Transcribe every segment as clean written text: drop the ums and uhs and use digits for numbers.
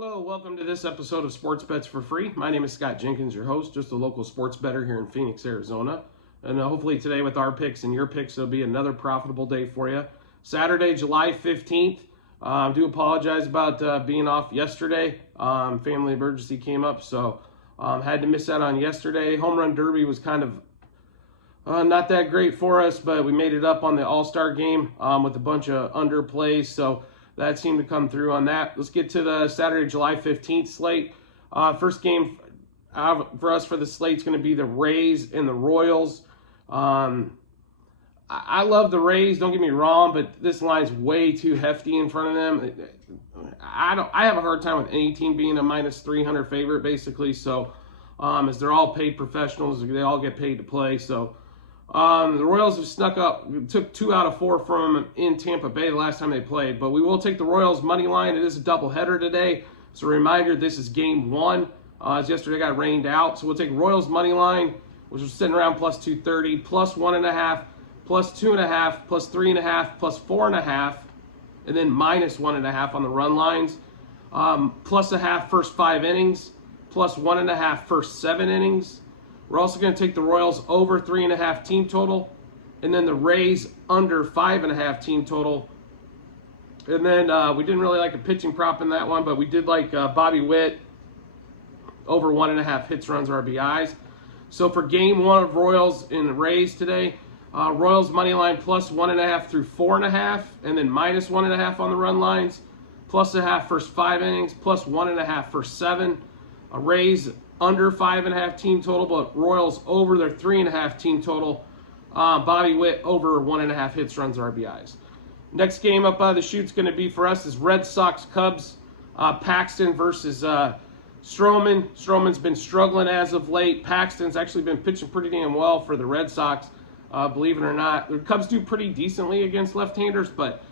Hello, welcome to this episode of Sports Bets for Free. My name is Scott Jenkins, your host, just a local sports bettor here in Phoenix, Arizona. And hopefully today with our picks and your picks, it'll be another profitable day for you. Saturday, July 15th. I do apologize about being off yesterday. Family emergency came up, so had to miss out on yesterday. Home Run Derby was kind of not that great for us, but we made it up on the All-Star game with a bunch of underplays, so that seemed to come through on that. Let's get to the Saturday, July 15th slate. First game for us for the slate is going to be the Rays and the Royals. I love the Rays, don't get me wrong, but this line's way too hefty in front of them. I have a hard time with any team being a minus 300 favorite, basically. So, as they're all paid professionals, they all get paid to play. So, the Royals have snuck up, took 2 out of 4 from them in Tampa Bay the last time they played. But we will take the Royals money line. It is a doubleheader today. So a reminder, this is game 1. As yesterday got rained out. So we'll take Royals money line, which is sitting around plus 230, plus 1.5, plus 2.5, plus 3.5, plus 4.5, and then minus 1.5 on the run lines. Plus a half first 5 innings, plus 1.5 first 7 innings. We're also going to take the Royals over 3.5 team total, and then the Rays under 5.5 team total. And then we didn't really like a pitching prop in that one, but we did like Bobby Witt over 1.5 hits, runs, RBIs. So for game 1 of Royals and Rays today, Royals money line plus 1.5 through 4.5, and then minus 1.5 on the run lines, plus a half first 5 innings, plus 1.5 first 7. Rays under 5.5 team total, but Royals over their 3.5 team total. Bobby Witt over 1.5 hits, runs, RBIs. Next game up the chute's going to be for us is Red Sox Cubs. Paxton versus Stroman. Stroman's been struggling as of late. Paxton's actually been pitching pretty damn well for the Red Sox, believe it or not. The Cubs do pretty decently against left-handers, but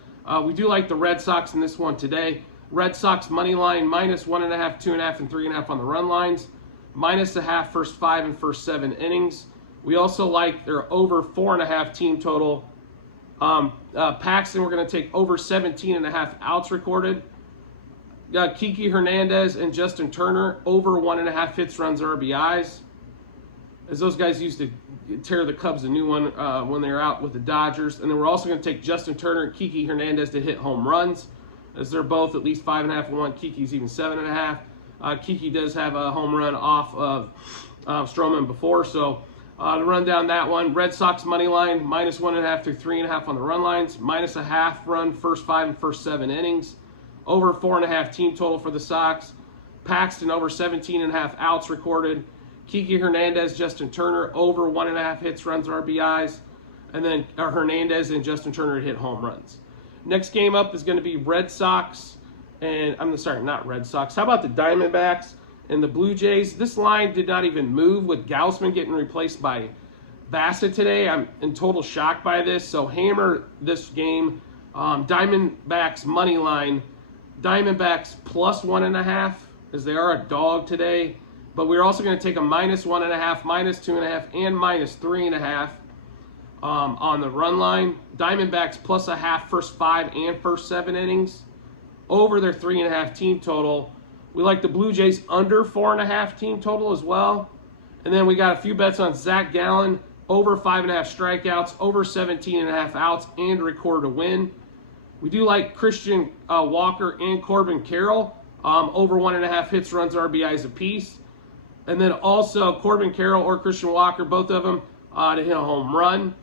we do like the Red Sox in this one today. Red Sox money line minus 1.5, 2.5, and 3.5 on the run lines. Minus a half first 5 and first 7 innings. We also like their over 4.5 team total. Paxton, we're going to take over 17.5 outs recorded. Kiki Hernandez and Justin Turner over 1.5 hits, runs, RBIs. As those guys used to tear the Cubs a new one when they were out with the Dodgers. And then we're also going to take Justin Turner and Kiki Hernandez to hit home runs, as they're both at least 5.5 and 1. Kiki's even 7.5. Kiki does have a home run off of Stroman before, so to run down that one, Red Sox money line minus 1.5 through 3.5 on the run lines, minus a half run first 5 and first 7 innings, over 4.5 team total for the Sox. Paxton over 17.5 outs recorded. Kiki Hernandez, Justin Turner over 1.5 hits, runs, RBIs, and then Hernandez and Justin Turner hit home runs. Next game up is going to be Red Sox. And I'm sorry, not Red Sox. How about the Diamondbacks and the Blue Jays? This line did not even move with Gausman getting replaced by Bassett today. I'm in total shock by this. So hammer this game. Diamondbacks money line. Diamondbacks plus 1.5, as they are a dog today. But we're also going to take a minus 1.5, minus 2.5, and minus 3.5 on the run line. Diamondbacks plus a half first 5 and first 7 innings. Over their 3.5 team total. We like the Blue Jays under 4.5 team total as well. And then we got a few bets on Zach Gallen, over 5.5 strikeouts, over 17.5 outs, and record a win. We do like Christian Walker and Corbin Carroll, over 1.5 hits, runs, RBIs apiece. And then also Corbin Carroll or Christian Walker, both of them, to hit a home run.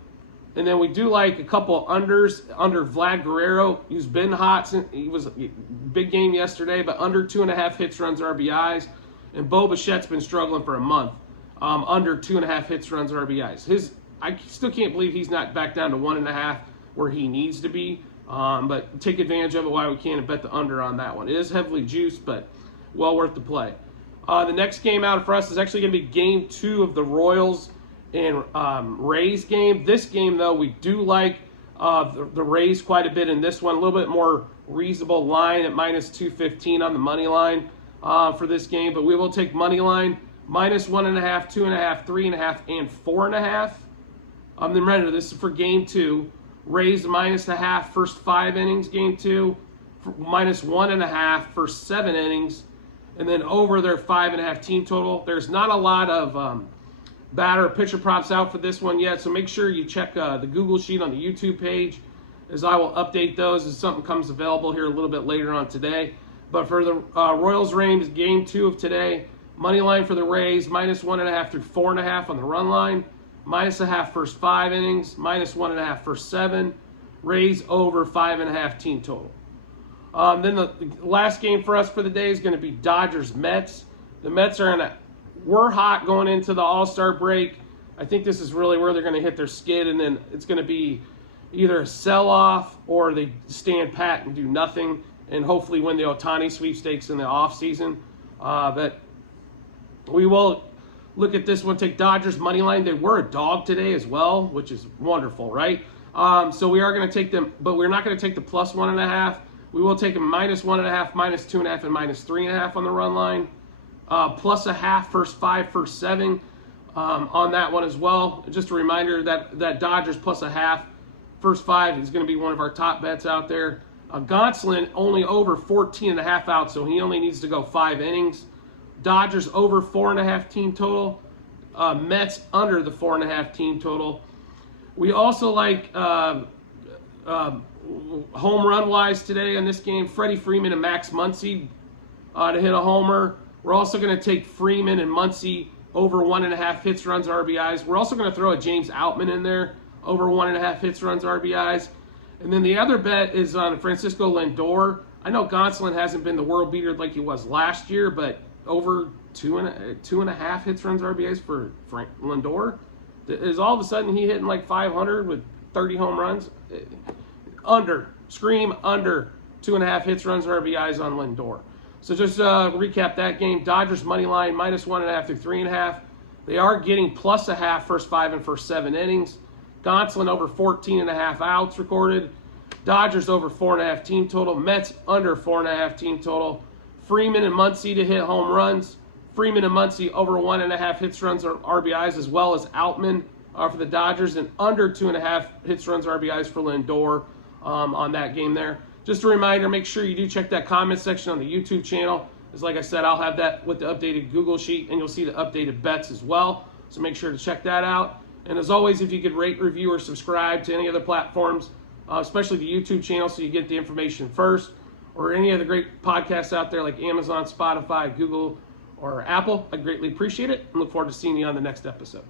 And then we do like a couple unders under Vlad Guerrero, who's been hot. He was a big game yesterday, but under 2.5 hits, runs, RBIs. And Bo Bichette's been struggling for a month, under 2.5 hits, runs, RBIs. I still can't believe he's not back down to 1.5 where he needs to be. But take advantage of it while we can and bet the under on that one. It is heavily juiced, but well worth the play. The next game out for us is actually going to be game 2 of the Royals and Rays game. This game, though, we do like the Rays quite a bit in this one. A little bit more reasonable line at minus 215 on the money line for this game. But we will take money line minus 1.5, 2.5, 3.5, and 4.5. Then remember, this is for game 2. Rays minus a half first 5 innings, game 2. Minus 1.5 first 7 innings. and then over their 5.5 team total. There's not a lot of batter pitcher props out for this one yet, so make sure you check the Google Sheet on the YouTube page, as I will update those as something comes available here a little bit later on today. But for the Royals Rays game 2 of today, money line for the Rays, -1.5 through 4.5 on the run line, -0.5 first 5 innings, -1.5 first 7. Rays over 5.5 team total. Then the last game for us for the day is going to be Dodgers-Mets. The Mets were hot going into the All-Star break. I think this is really where they're going to hit their skid, and then it's going to be either a sell-off or they stand pat and do nothing and hopefully win the Ohtani sweepstakes in the offseason. But we will look at this one, take Dodgers money line. They were a dog today as well, which is wonderful, right? So we are going to take them, but we're not going to take the +1.5. We will take them -1.5, -2.5, and -3.5 on the run line. +0.5 first 5, first 7 on that one as well. Just a reminder that Dodgers +0.5 first 5 is going to be one of our top bets out there. Gonsolin only over 14.5 outs, so he only needs to go 5 innings. Dodgers over 4.5 team total. Mets under the 4.5 team total. We also like home run wise today in this game, Freddie Freeman and Max Muncy to hit a homer. We're also going to take Freeman and Muncy over 1.5 hits, runs, RBIs. We're also going to throw a James Outman in there, over 1.5 hits, runs, RBIs. And then the other bet is on Francisco Lindor. I know Gonsolin hasn't been the world beater like he was last year, but over 2.5 hits, runs, RBIs for Frank Lindor. Is all of a sudden he hitting like 500 with 30 home runs? Scream under 2.5 hits, runs, RBIs on Lindor. So just recap that game. Dodgers money line -1.5 through 3.5. They are getting +0.5 first 5 and first 7 innings. Gonsolin over 14.5 outs recorded. Dodgers over 4.5 team total. Mets under 4.5 team total. Freeman and Muncy to hit home runs. Freeman and Muncy over 1.5 hits, runs, or RBIs, as well as Outman for the Dodgers, and under 2.5 hits, runs, RBIs for Lindor on that game there. Just a reminder, make sure you do check that comment section on the YouTube channel. As like I said, I'll have that with the updated Google Sheet, and you'll see the updated bets as well. So make sure to check that out. And as always, if you could rate, review, or subscribe to any other platforms, especially the YouTube channel, so you get the information first, or any other great podcasts out there like Amazon, Spotify, Google, or Apple, I'd greatly appreciate it, and look forward to seeing you on the next episode.